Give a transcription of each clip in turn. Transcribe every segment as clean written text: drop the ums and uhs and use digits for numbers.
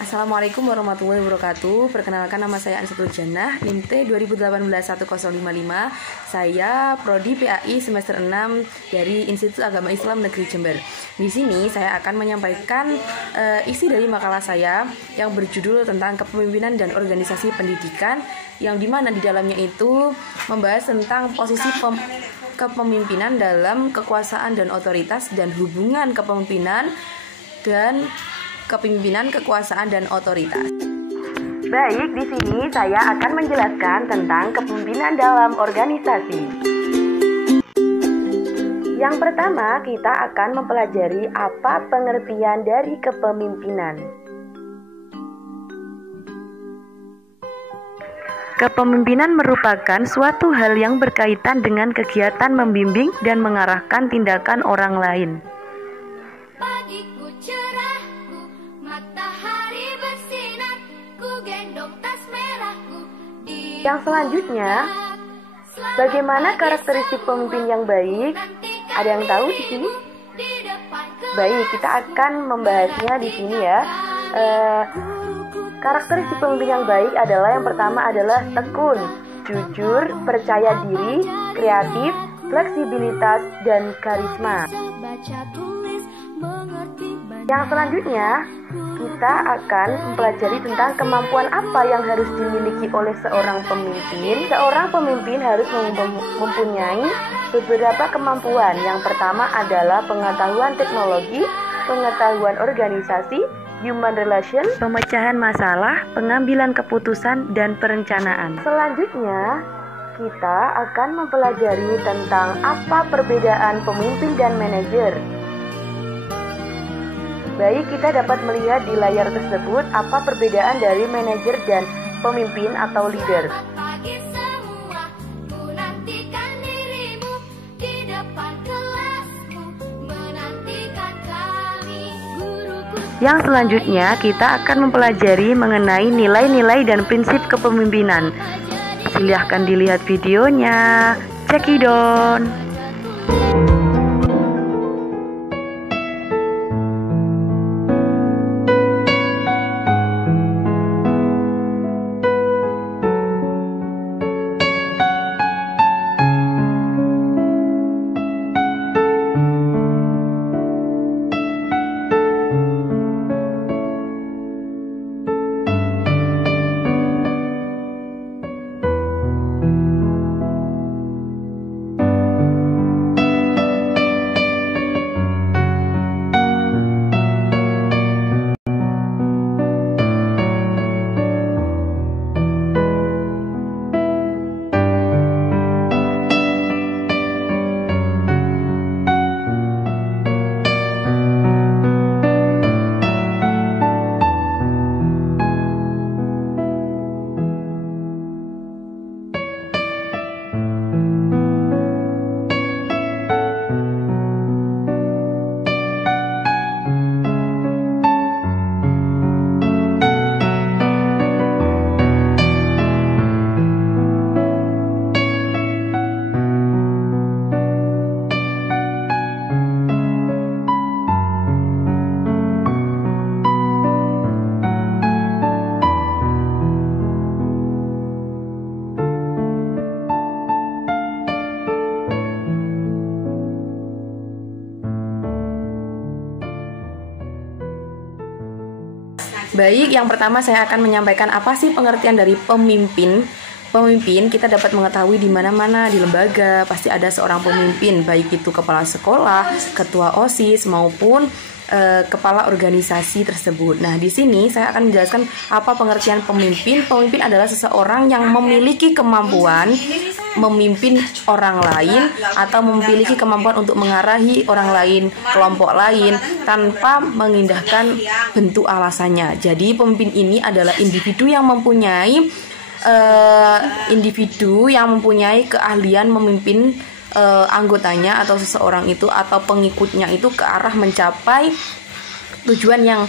Assalamualaikum warahmatullahi wabarakatuh. Perkenalkan, nama saya Ansatul Jannah, NIM T 2018-1055. Saya prodi PAI semester 6 dari Institut Agama Islam Negeri Jember. Di sini saya akan menyampaikan isi dari makalah saya yang berjudul tentang kepemimpinan dan organisasi pendidikan, yang dimana di dalamnya itu membahas tentang posisi kepemimpinan dalam kekuasaan dan otoritas, dan hubungan kepemimpinan, kekuasaan dan otoritas. Baik, di sini saya akan menjelaskan tentang kepemimpinan dalam organisasi. Yang pertama, kita akan mempelajari apa pengertian dari kepemimpinan. Kepemimpinan merupakan suatu hal yang berkaitan dengan kegiatan membimbing dan mengarahkan tindakan orang lain. Pagiku cerahku, matahari bersinar, ku gendong tas merahku. Yang selanjutnya, bagaimana karakteristik pemimpin yang baik? Ada yang tahu di sini? Baik, kita akan membahasnya di sini ya. Karakteristik pemimpin yang baik adalah, yang pertama adalah tekun, jujur, percaya diri, kreatif, fleksibilitas, dan karisma. Yang selanjutnya, kita akan mempelajari tentang kemampuan apa yang harus dimiliki oleh seorang pemimpin. Seorang pemimpin harus mempunyai beberapa kemampuan. Yang pertama adalah pengetahuan teknologi, pengetahuan organisasi, human relation, pemecahan masalah, pengambilan keputusan, dan perencanaan. Selanjutnya, kita akan mempelajari tentang apa perbedaan pemimpin dan manajer. Baik, kita dapat melihat di layar tersebut apa perbedaan dari manajer dan pemimpin atau leader. Yang selanjutnya, kita akan mempelajari mengenai nilai-nilai dan prinsip kepemimpinan. Silahkan dilihat videonya. Cekidon. Baik, yang pertama saya akan menyampaikan apa sih pengertian dari pemimpin. Pemimpin, kita dapat mengetahui di mana-mana di lembaga pasti ada seorang pemimpin, baik itu kepala sekolah, ketua OSIS maupun kepala organisasi tersebut. Nah, di sini saya akan menjelaskan apa pengertian pemimpin. Pemimpin adalah seseorang yang memiliki kemampuan memimpin orang lain atau memiliki kemampuan untuk mengarahi orang lain, kelompok lain tanpa mengindahkan bentuk alasannya. Jadi pemimpin ini adalah individu yang mempunyai keahlian memimpin anggotanya atau seseorang itu atau pengikutnya itu ke arah mencapai tujuan yang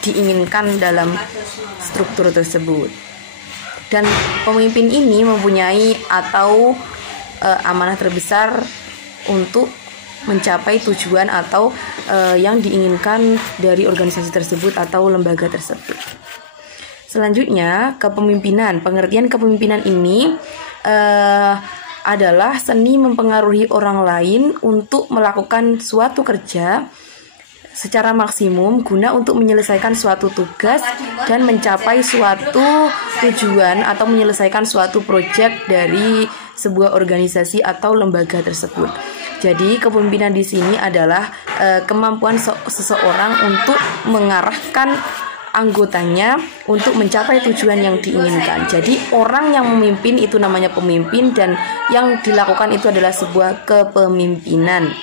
diinginkan dalam struktur tersebut. Dan pemimpin ini mempunyai atau amanah terbesar untuk mencapai tujuan atau yang diinginkan dari organisasi tersebut atau lembaga tersebut. Selanjutnya, kepemimpinan. Pengertian kepemimpinan ini adalah seni mempengaruhi orang lain untuk melakukan suatu kerja secara maksimum guna untuk menyelesaikan suatu tugas dan mencapai suatu tujuan atau menyelesaikan suatu proyek dari sebuah organisasi atau lembaga tersebut. Jadi kepemimpinan di sini adalah kemampuan seseorang untuk mengarahkan anggotanya untuk mencapai tujuan yang diinginkan. Jadi orang yang memimpin itu namanya pemimpin dan yang dilakukan itu adalah sebuah kepemimpinan.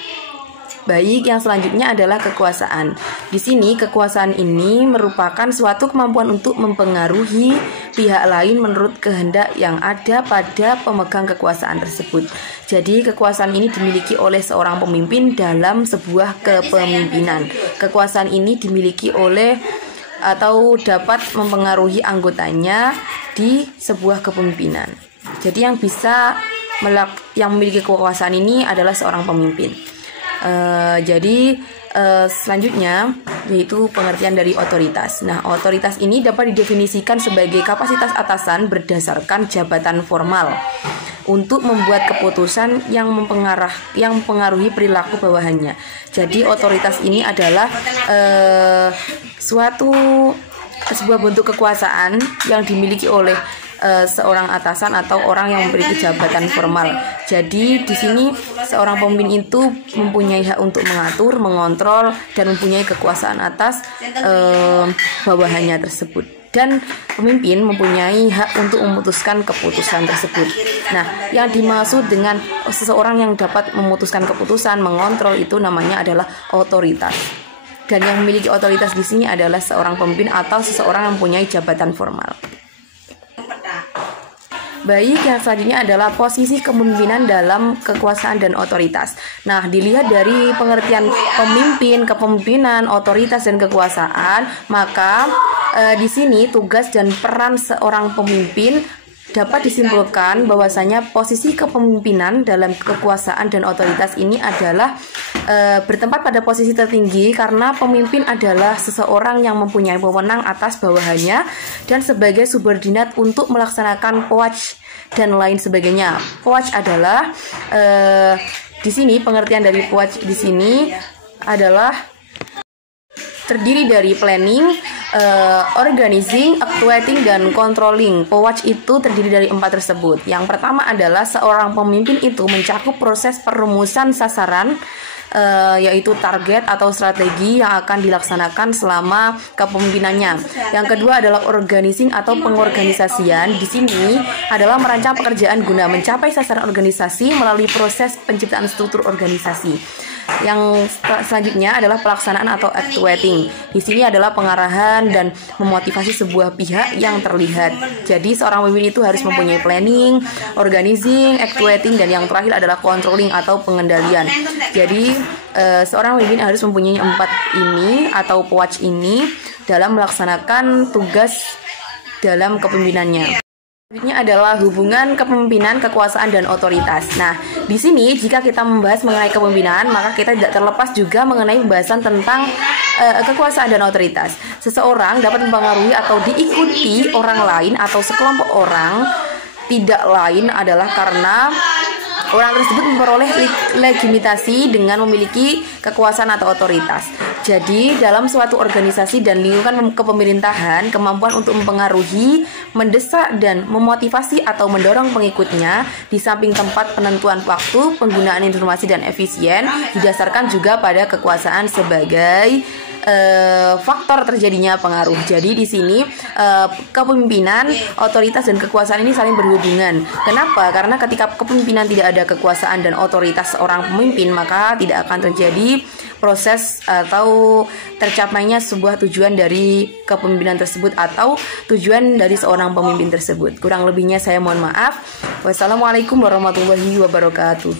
Baik, yang selanjutnya adalah kekuasaan. Di sini kekuasaan ini merupakan suatu kemampuan untuk mempengaruhi pihak lain menurut kehendak yang ada pada pemegang kekuasaan tersebut. Jadi kekuasaan ini dimiliki oleh seorang pemimpin dalam sebuah kepemimpinan. Kekuasaan ini dimiliki oleh atau dapat mempengaruhi anggotanya di sebuah kepemimpinan. Jadi yang memiliki kekuasaan ini adalah seorang pemimpin. Selanjutnya yaitu pengertian dari otoritas. Nah, otoritas ini dapat didefinisikan sebagai kapasitas atasan berdasarkan jabatan formal untuk membuat keputusan yang mempengaruhi perilaku bawahannya. Jadi otoritas ini adalah sebuah bentuk kekuasaan yang dimiliki oleh seorang atasan atau orang yang memiliki jabatan formal. Jadi di sini seorang pemimpin itu mempunyai hak untuk mengatur, mengontrol, dan mempunyai kekuasaan atas bawahannya tersebut. Dan pemimpin mempunyai hak untuk memutuskan keputusan tersebut. Nah, yang dimaksud dengan seseorang yang dapat memutuskan keputusan, mengontrol itu namanya adalah otoritas. Dan yang memiliki otoritas di sini adalah seorang pemimpin atau seseorang yang mempunyai jabatan formal. Baik, yang selanjutnya adalah posisi kepemimpinan dalam kekuasaan dan otoritas. Nah, dilihat dari pengertian pemimpin, kepemimpinan, otoritas, dan kekuasaan, maka di sini tugas dan peran seorang pemimpin dapat disimpulkan bahwasanya posisi kepemimpinan dalam kekuasaan dan otoritas ini adalah bertempat pada posisi tertinggi karena pemimpin adalah seseorang yang mempunyai wewenang atas bawahannya dan sebagai subordinat untuk melaksanakan powaj dan lain sebagainya. Powaj adalah di sini pengertian dari powaj di sini adalah terdiri dari planning, organizing, actuating, dan controlling. Powaj itu terdiri dari 4 tersebut. Yang pertama adalah seorang pemimpin itu mencakup proses perumusan sasaran, yaitu target atau strategi yang akan dilaksanakan selama kepemimpinannya. Yang kedua adalah organizing atau pengorganisasian. Di sini adalah merancang pekerjaan guna mencapai sasaran organisasi melalui proses penciptaan struktur organisasi. Yang selanjutnya adalah pelaksanaan atau actuating. Di sini adalah pengarahan dan memotivasi sebuah pihak yang terlihat. Jadi seorang pemimpin itu harus mempunyai planning, organizing, actuating, dan yang terakhir adalah controlling atau pengendalian. Jadi seorang pemimpin harus mempunyai 4 ini atau powaj ini dalam melaksanakan tugas dalam kepemimpinannya. Selanjutnya adalah hubungan kepemimpinan, kekuasaan, dan otoritas. Nah, di sini jika kita membahas mengenai kepemimpinan, maka kita tidak terlepas juga mengenai pembahasan tentang kekuasaan dan otoritas. Seseorang dapat mempengaruhi atau diikuti orang lain atau sekelompok orang, tidak lain adalah karena orang tersebut memperoleh legitimasi dengan memiliki kekuasaan atau otoritas. Jadi, dalam suatu organisasi dan lingkungan kepemerintahan, kemampuan untuk mempengaruhi, mendesak, dan memotivasi atau mendorong pengikutnya di samping tempat penentuan waktu, penggunaan informasi, dan efisien didasarkan juga pada kekuasaan sebagai faktor terjadinya pengaruh. Jadi di sini kepemimpinan, otoritas, dan kekuasaan ini saling berhubungan. Kenapa? Karena ketika kepemimpinan tidak ada kekuasaan dan otoritas seorang pemimpin, maka tidak akan terjadi proses atau tercapainya sebuah tujuan dari kepemimpinan tersebut atau tujuan dari seorang pemimpin tersebut. Kurang lebihnya saya mohon maaf. Wassalamualaikum warahmatullahi wabarakatuh.